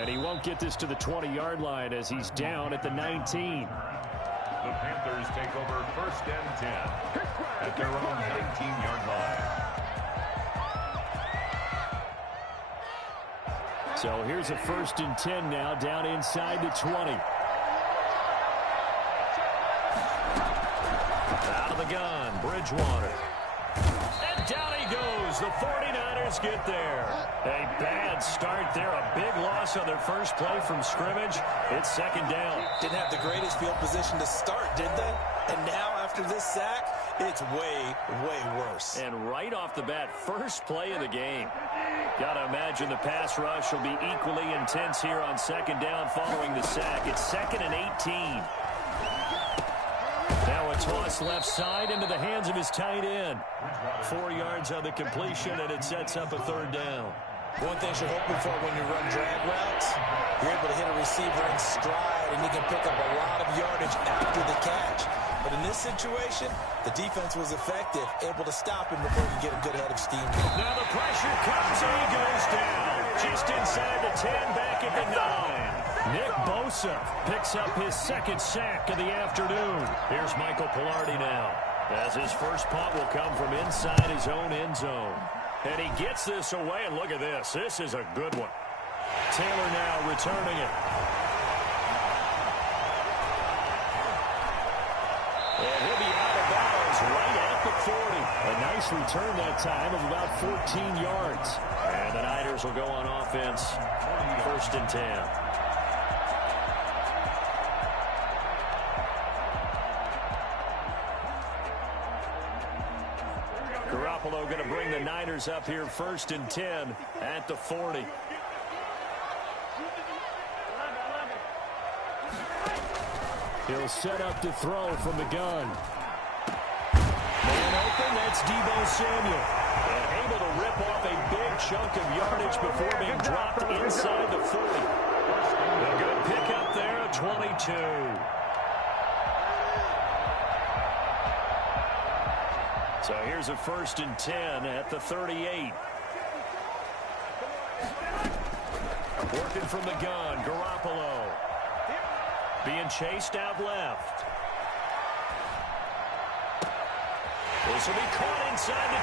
And he won't get this to the 20-yard line as he's down at the 19. The Panthers take over 1st and 10 at their own 19-yard line. So here's a 1st and 10 now, down inside the 20. Out of the gun, Bridgewater. And down he goes. The 49ers get there. A bad start there. A big loss on their first play from scrimmage. It's 2nd down. Didn't have the greatest field position to start, did they? And now after this sack, it's way, way worse. And right off the bat, first play of the game. Got to imagine the pass rush will be equally intense here on 2nd down following the sack. It's 2nd and 18. Now a toss left side into the hands of his tight end. 4 yards on the completion, and it sets up a 3rd down. One thing you're hoping for when you run drag routes, you're able to hit a receiver in stride, and you can pick up a lot of yardage after the catch. But in this situation, the defense was effective, able to stop him before he get a good head of steam. Now the pressure comes, and he goes down. Just inside the 10, back at the 9. Nick Bosa picks up his 2nd sack of the afternoon. Here's Michael Palardy now, as his first punt will come from inside his own end zone. And he gets this away, and look at this. This is a good one. Taylor now returning it. And he'll be out of bounds right at the 40. A nice return that time of about 14 yards. And the Niners will go on offense, 1st and 10. Garoppolo going to bring the Niners up here 1st and 10 at the 40. He'll set up to throw from the gun. Man open, that's Deebo Samuel. And able to rip off a big chunk of yardage before being dropped inside the 40. A good pickup there at 22. So here's a 1st and 10 at the 38. Working from the gun, Garoppolo. Being chased out left. This will be caught inside the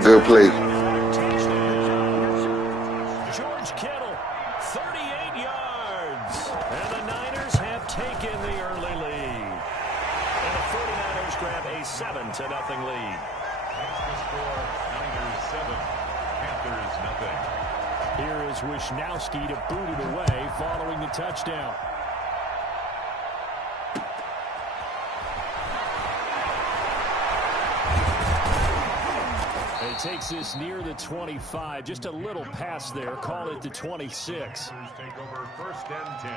10. Good play. George Kittle, 38 yards. And the Niners have taken the early lead. And the 49ers grab a 7-0 lead. That's the score. Niners 7, Panthers 0. Here is Wisnowski to boot it away following the touchdown. He takes this near the 25. Just a little pass there. Call it the 26. Take over 1st and 10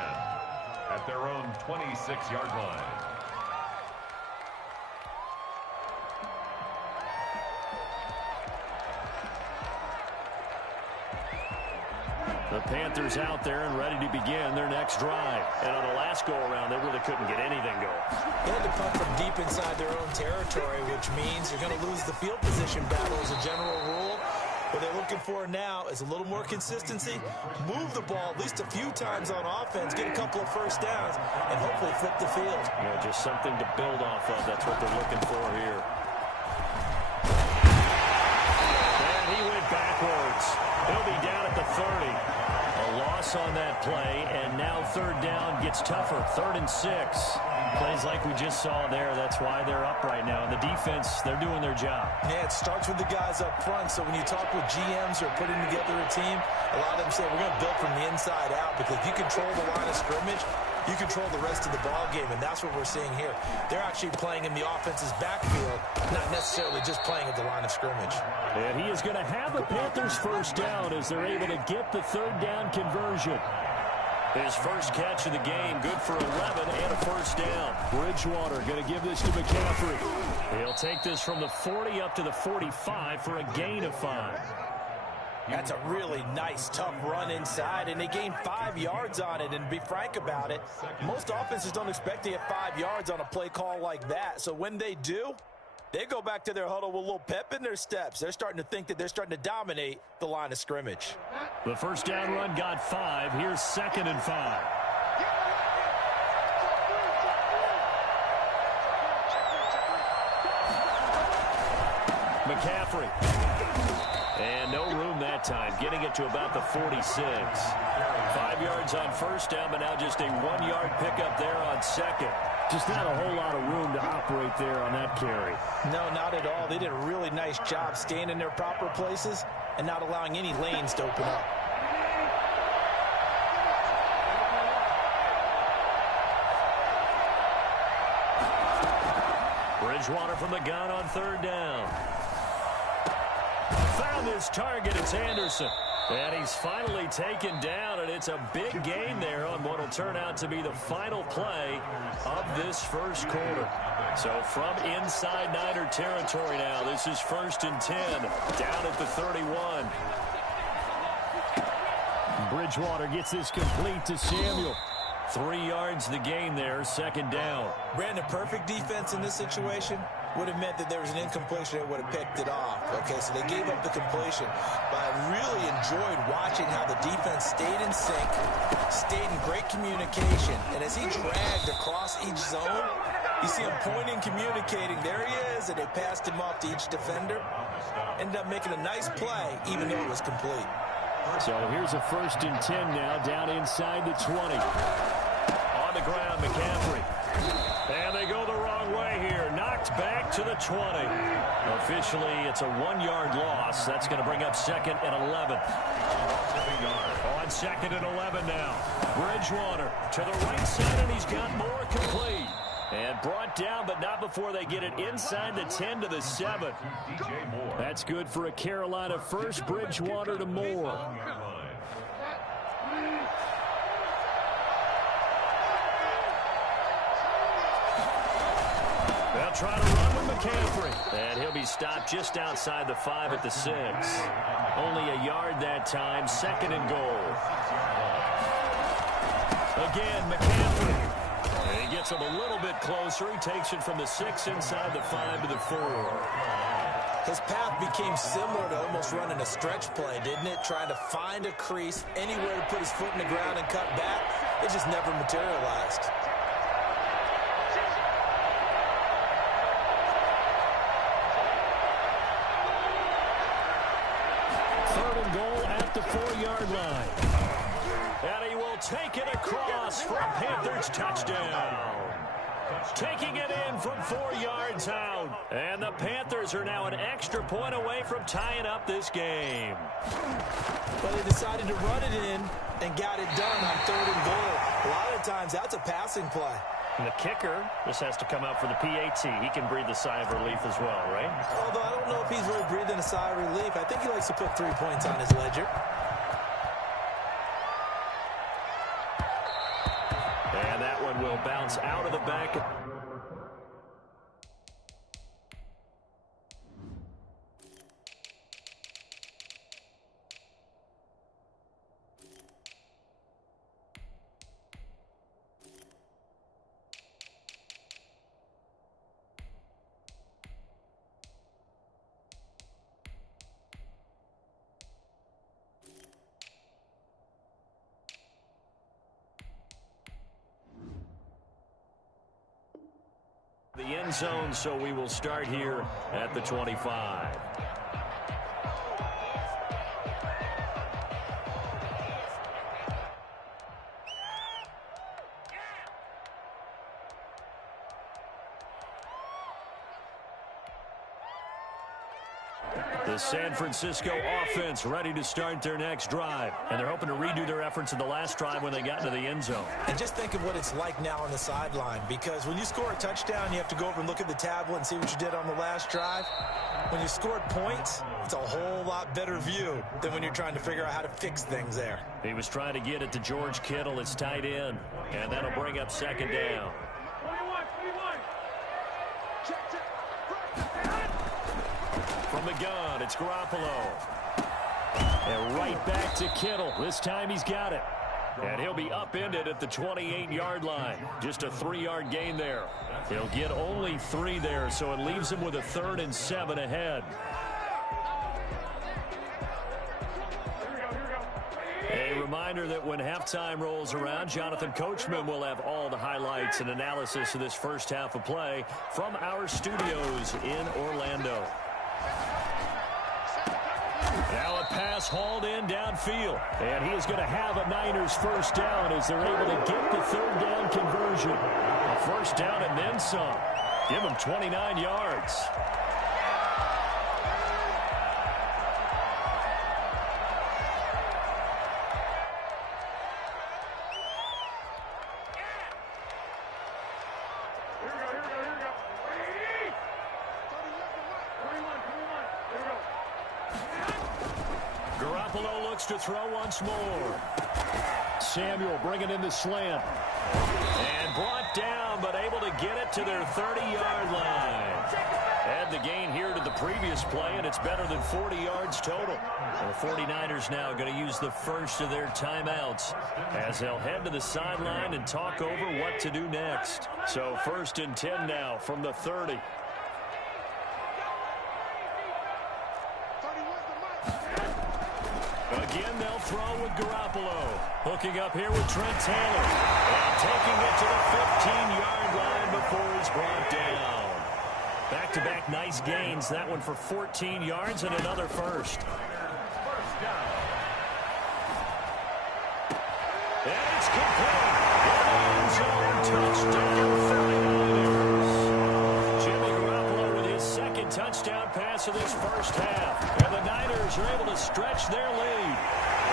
at their own 26-yard line. The Panthers out there and ready to begin their next drive. And on the last go-around, they really couldn't get anything going. They had to punt from deep inside their own territory, which means you're going to lose the field position battle as a general rule. What they're looking for now is a little more consistency, move the ball at least a few times on offense, get a couple of 1st downs, and hopefully flip the field. You know, just something to build off of. That's what they're looking for here. And he went backwards. He'll be down at the 30. A loss on that play, and now 3rd down gets tougher. 3rd and 6. Plays like we just saw there. That's why they're up right now. And the defense, they're doing their job. Yeah, it starts with the guys up front. So when you talk with GMs who are putting together a team, a lot of them say we're going to build from the inside out, because if you control the line of scrimmage, you control the rest of the ball game, and that's what we're seeing here. They're actually playing in the offense's backfield, not necessarily just playing at the line of scrimmage. And he is going to have the Panthers 1st down as they're able to get the 3rd down conversion. His first catch of the game, good for 11 and a 1st down. Bridgewater going to give this to McCaffrey. He'll take this from the 40 up to the 45 for a gain of 5. That's a really nice, tough run inside, and they gained 5 yards on it. And to be frank about it, most offenses don't expect to get 5 yards on a play call like that. So when they do, They go back to their huddle with a little pep in their steps. They're starting to think that they're starting to dominate the line of scrimmage. The first down run got 5. Here's 2nd and 5. McCaffrey. And no room that time, getting it to about the 46. 5 yards on first down, but now just a 1-yard pickup there on 2nd. Just not a whole lot of room to operate there on that carry. No, not at all. They did a really nice job staying in their proper places and not allowing any lanes to open up. Bridgewater from the gun on 3rd down. Found his target. It's Anderson. And he's finally taken down, and it's a big gain there on what will turn out to be the final play of this first quarter. So from inside Niner territory now, this is 1st and 10, down at the 31. Bridgewater gets this complete to Samuel. 3 yards the gain there, 2nd down. Brandon, perfect defense in this situation would have meant that there was an incompletion that would have picked it off. Okay, so they gave up the completion. But I really enjoyed watching how the defense stayed in sync, stayed in great communication. And as he dragged across each zone, you see him pointing, communicating. There he is, and they passed him off to each defender. Ended up making a nice play, even though it was complete. So here's a 1st and 10 now, down inside the 20. On the ground, McCaffrey. And they go the wrong way here. Knocked back to the 20. Officially, it's a 1-yard loss. That's going to bring up 2nd and 11. On 2nd and 11 now. Bridgewater to the right side, and he's got more complete. And brought down, but not before they get it inside the 10 to the 7. That's good for a Carolina first. Bridgewater to Moore. They'll try to run with McCaffrey. And he'll be stopped just outside the 5 at the 6. Only a yard that time. 2nd and goal. Again, McCaffrey. And he gets him a little bit closer. He takes it from the 6 inside the 5 to the 4. His path became similar to almost running a stretch play, didn't it? Trying to find a crease, anywhere to put his foot in the ground and cut back. It just never materialized. 3rd and goal at the 4-yard line. And he will take it across for a Panthers touchdown. Taking it in from 4 yards out. And the Panthers are now an extra point away from tying up this game. But they decided to run it in and got it done on 3rd and goal. A lot of times that's a passing play. And the kicker just has to come out for the PAT. He can breathe a sigh of relief as well, right? Although I don't know if he's really breathing a sigh of relief. I think he likes to put 3 points on his ledger. And that one will bounce out of the back. The end zone, so we will start here at the 25. The San Francisco offense ready to start their next drive. And they're hoping to redo their efforts in the last drive when they got into the end zone. And just think of what it's like now on the sideline, because when you score a touchdown, you have to go over and look at the tablet and see what you did on the last drive. When you scored points, it's a whole lot better view than when you're trying to figure out how to fix things there. He was trying to get it to George Kittle, his tight end, and that'll bring up 2nd down. From the gun, it's Garoppolo. And right back to Kittle. This time he's got it. And he'll be upended at the 28-yard line. Just a 3-yard gain there. He'll get only 3 there, so it leaves him with a 3rd and 7 ahead. A reminder that when halftime rolls around, Jonathan Coachman will have all the highlights and analysis of this first half of play from our studios in Orlando. Now a pass hauled in downfield. And he is going to have a Niners first down as they're able to get the 3rd down conversion. A first down and then some. Give him 29 yards. To throw once more. Samuel bringing in the slant. And brought down, but able to get it to their 30-yard line. Add the gain here to the previous play, and it's better than 40 yards total. The 49ers now going to use the first of their timeouts as they'll head to the sideline and talk over what to do next. So 1st and 10 now from the 30. Again, they'll throw with Garoppolo. Hooking up here with Trent Taylor. And taking it to the 15-yard line before he's brought down. Back-to-back nice gains. That one for 14 yards and another first. And it's complete. End zone touchdown 49ers. Jimmy Garoppolo with his 2nd touchdown pass of this first half. And the Niners are able to stretch their lead.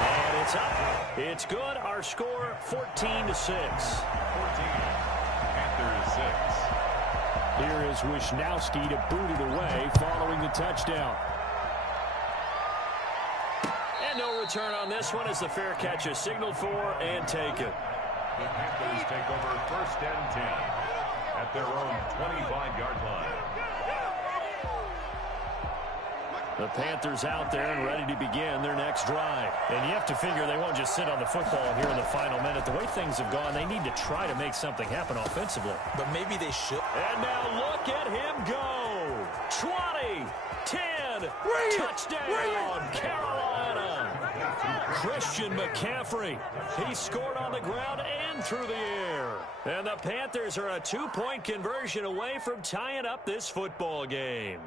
And it's up. It's good. Our score, 14-6. 14. Panthers 6. Here is Wisnowski to boot it away following the touchdown. And no return on this one as the fair catch is signaled for and taken. The Panthers take over 1st and 10 at their own 25-yard line. The Panthers out there and ready to begin their next drive. And you have to figure they won't just sit on the football here in the final minute. The way things have gone, they need to try to make something happen offensively. But maybe they should. And now look at him go. 20, 10, touchdown, Carolina. Christian McCaffrey. He scored on the ground and through the air. And the Panthers are a 2-point conversion away from tying up this football game.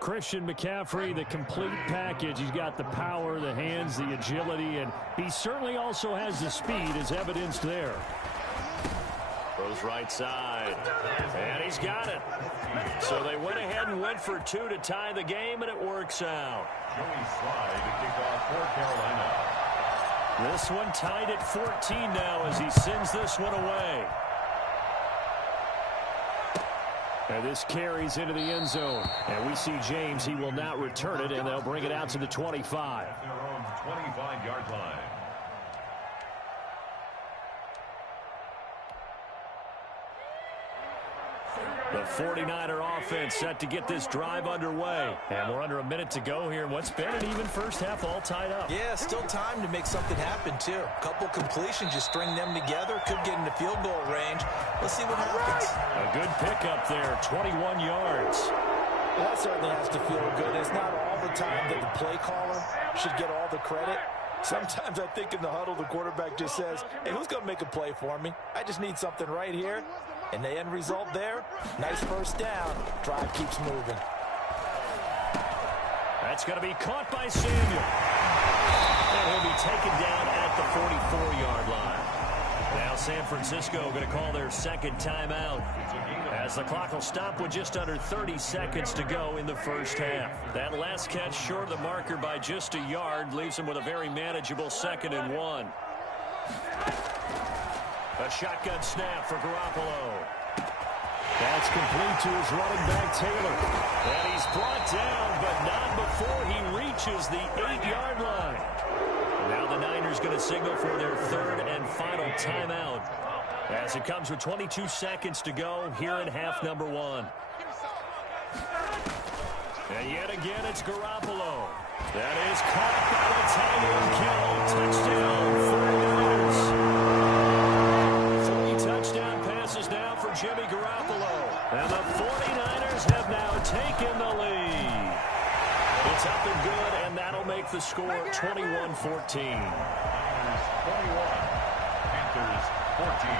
Christian McCaffrey, the complete package. He's got the power, the hands, the agility, and he certainly also has the speed as evidenced there. Goes right side, and he's got it. So they went ahead and went for 2 to tie the game, and it works out. Joey Slye to kick off for Carolina. This one tied at 14 now as he sends this one away. And this carries into the end zone. And we see James. He will not return it, and they'll bring it out to the 25. Their own 25-yard line. The 49er offense set to get this drive underway. And we're under a minute to go here in what's been an even first half all tied up. Yeah, still time to make something happen, too. A couple completions, just string them together. Could get into field goal range. Let's see what happens. A good pickup there, 21 yards. Well, that certainly has to feel good. It's not all the time that the play caller should get all the credit. Sometimes I think in the huddle, the quarterback just says, hey, who's going to make a play for me? I just need something right here. And the end result there, nice first down. Drive keeps moving. That's going to be caught by Samuel. And he'll be taken down at the 44-yard line. Now San Francisco going to call their 2nd timeout as the clock will stop with just under 30 seconds to go in the first half. That last catch short of the marker by just a yard leaves them with a very manageable 2nd and 1. A shotgun snap for Garoppolo. That's complete to his running back, Taylor. And he's brought down, but not before he reaches the 8-yard line. Now the Niners going to signal for their 3rd and final timeout as it comes with 22 seconds to go here in half number 1. And yet again, it's Garoppolo. That is caught by the Tyreek Hill. Touchdown, 49ers. taken the lead. It's up and good, and that'll make the score 21-14. 21. Panthers 14.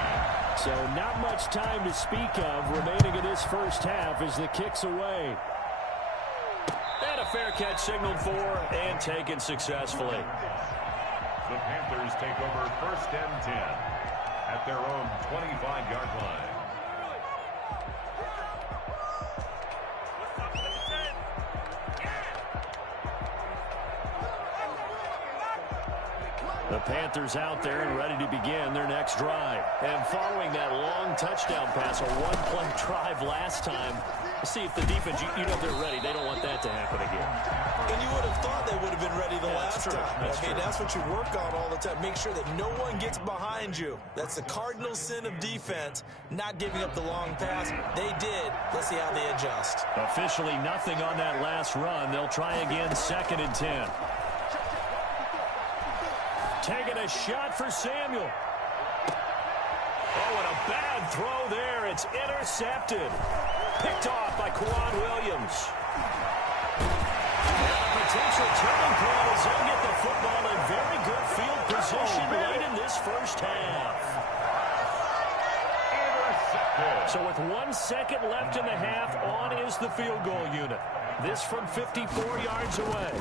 So not much time to speak of remaining in this first half as the kick's away. And a fair catch signaled for and taken successfully. The Panthers take over first and 10 at their own 25-yard line. The Panthers out there and ready to begin their next drive. And following that long touchdown pass, a one-play drive last time, see if the defense, you know they're ready. They don't want that to happen again. And you would have thought they would have been ready the last time. That's what you work on all the time. Make sure that no one gets behind you. That's the cardinal sin of defense, not giving up the long pass. They did. Let's see how they adjust. Officially nothing on that last run. They'll try again, 2nd and 10. Taking a shot for Samuel. Oh, and a bad throw there. It's intercepted. Picked off by Kwan Williams. And a potential turning point as he'll get the football in very good field position late in this first half. Intercepted. So with 1 second left in the half, on is the field goal unit. This from 54 yards away.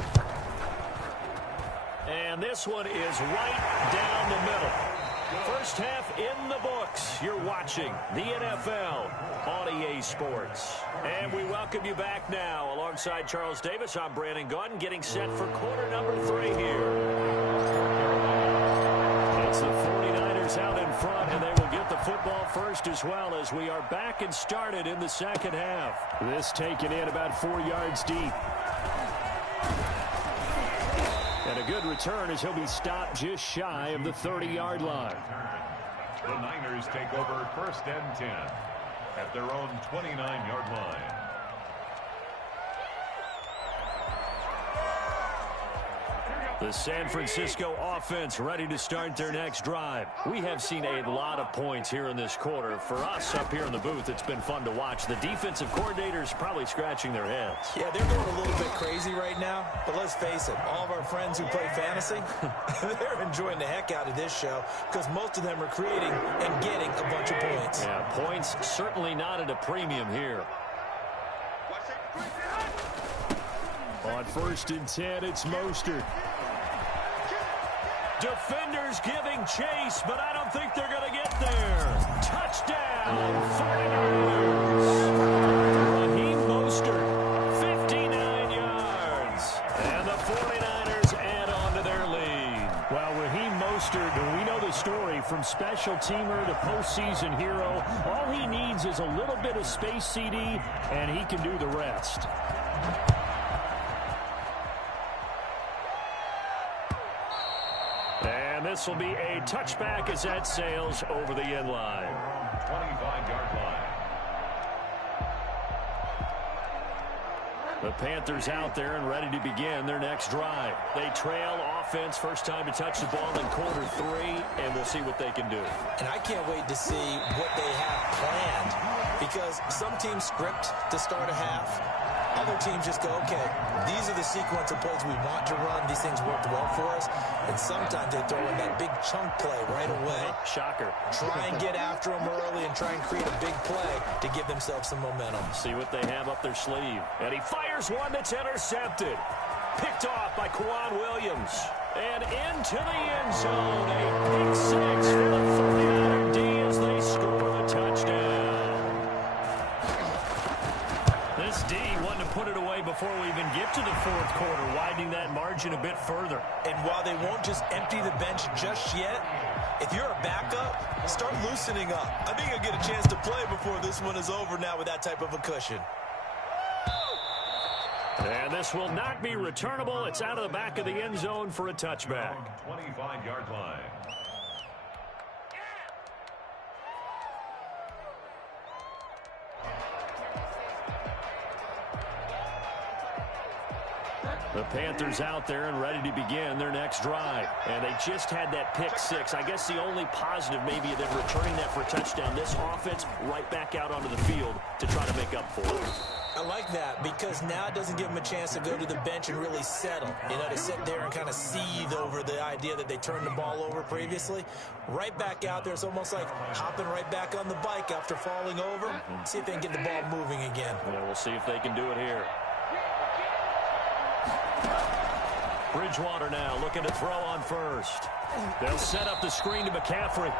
And this one is right down the middle. First half in the books. You're watching the NFL on EA Sports. And we welcome you back now. Alongside Charles Davis, I'm Brandon Gaudin, getting set for quarter number 3 here. It's the 49ers out in front, and they will get the football first as well as we are back and started in the second half. This taken in about 4 yards deep. And a good return as he'll be stopped just shy of the 30-yard line. The Niners take over first and 10 at their own 29-yard line. The San Francisco offense ready to start their next drive. We have seen a lot of points here in this quarter. For us up here in the booth, it's been fun to watch. The defensive coordinators probably scratching their heads. Yeah, they're going a little bit crazy right now, but let's face it, all of our friends who play fantasy, they're enjoying the heck out of this show because most of them are creating and getting a bunch of points. Yeah, points certainly not at a premium here. On 1st and 10, it's Mostert. Defenders giving chase, but I don't think they're going to get there. Touchdown, 49ers. Raheem Mostert, 59 yards. And the 49ers add on to their lead. Well, Raheem Mostert, we know the story from special teamer to postseason hero. All he needs is a little bit of space, CD, and he can do the rest. This will be a touchback as that sails over the end line. 25-yard line. The Panthers out there and ready to begin their next drive. They trail offense, first time to touch the ball in quarter 3, and we'll see what they can do. And I can't wait to see what they have planned because some teams script to start a half. Other teams just go, okay, these are the sequence of plays we want to run. These things worked well for us. And sometimes they throw in that big chunk play right away. Shocker. Try and get after them early and try and create a big play to give themselves some momentum. See what they have up their sleeve. And he fires one that's intercepted. Picked off by Kwan Williams. And into the end zone. A pick 6 for the 49er D as they score the touchdown. This D wanted to put it away before we even get to the fourth quarter, widening that margin a bit further. And while they won't just empty the bench just yet, if you're a backup, start loosening up. I think you'll get a chance to play before this one is over now with that type of a cushion. And this will not be returnable. It's out of the back of the end zone for a touchback. 25-yard line. The Panthers out there and ready to begin their next drive. And they just had that pick 6. I guess the only positive maybe of them returning that for a touchdown. This offense right back out onto the field to try to make up for it. I like that because now it doesn't give them a chance to go to the bench and really settle. You know, to sit there and kind of seethe over the idea that they turned the ball over previously. Right back out there. It's almost like hopping right back on the bike after falling over. See if they can get the ball moving again. Yeah, we'll see if they can do it here. Bridgewater now looking to throw on first. They'll set up the screen to McCaffrey.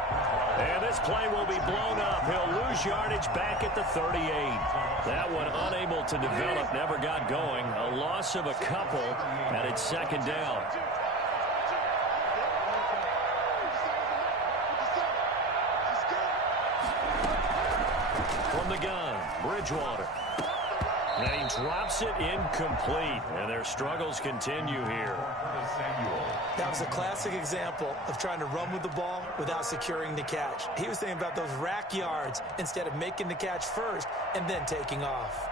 And this play will be blown up. He'll lose yardage back at the 38. That one unable to develop, never got going. A loss of a couple, and it's second down. From the gun, Bridgewater. And he drops it incomplete, and their struggles continue here. That was a classic example of trying to run with the ball without securing the catch. He was thinking about those rack yards instead of making the catch first and then taking off.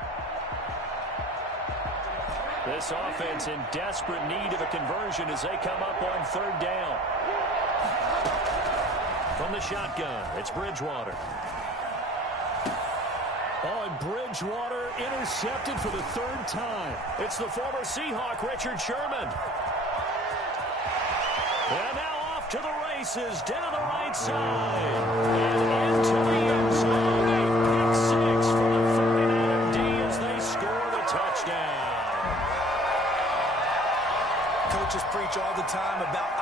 This offense in desperate need of a conversion as they come up on third down. From the shotgun, it's Bridgewater. Oh, and Bridgewater intercepted for the third time. It's the former Seahawk, Richard Sherman. And now off to the races, down the right side. And into the end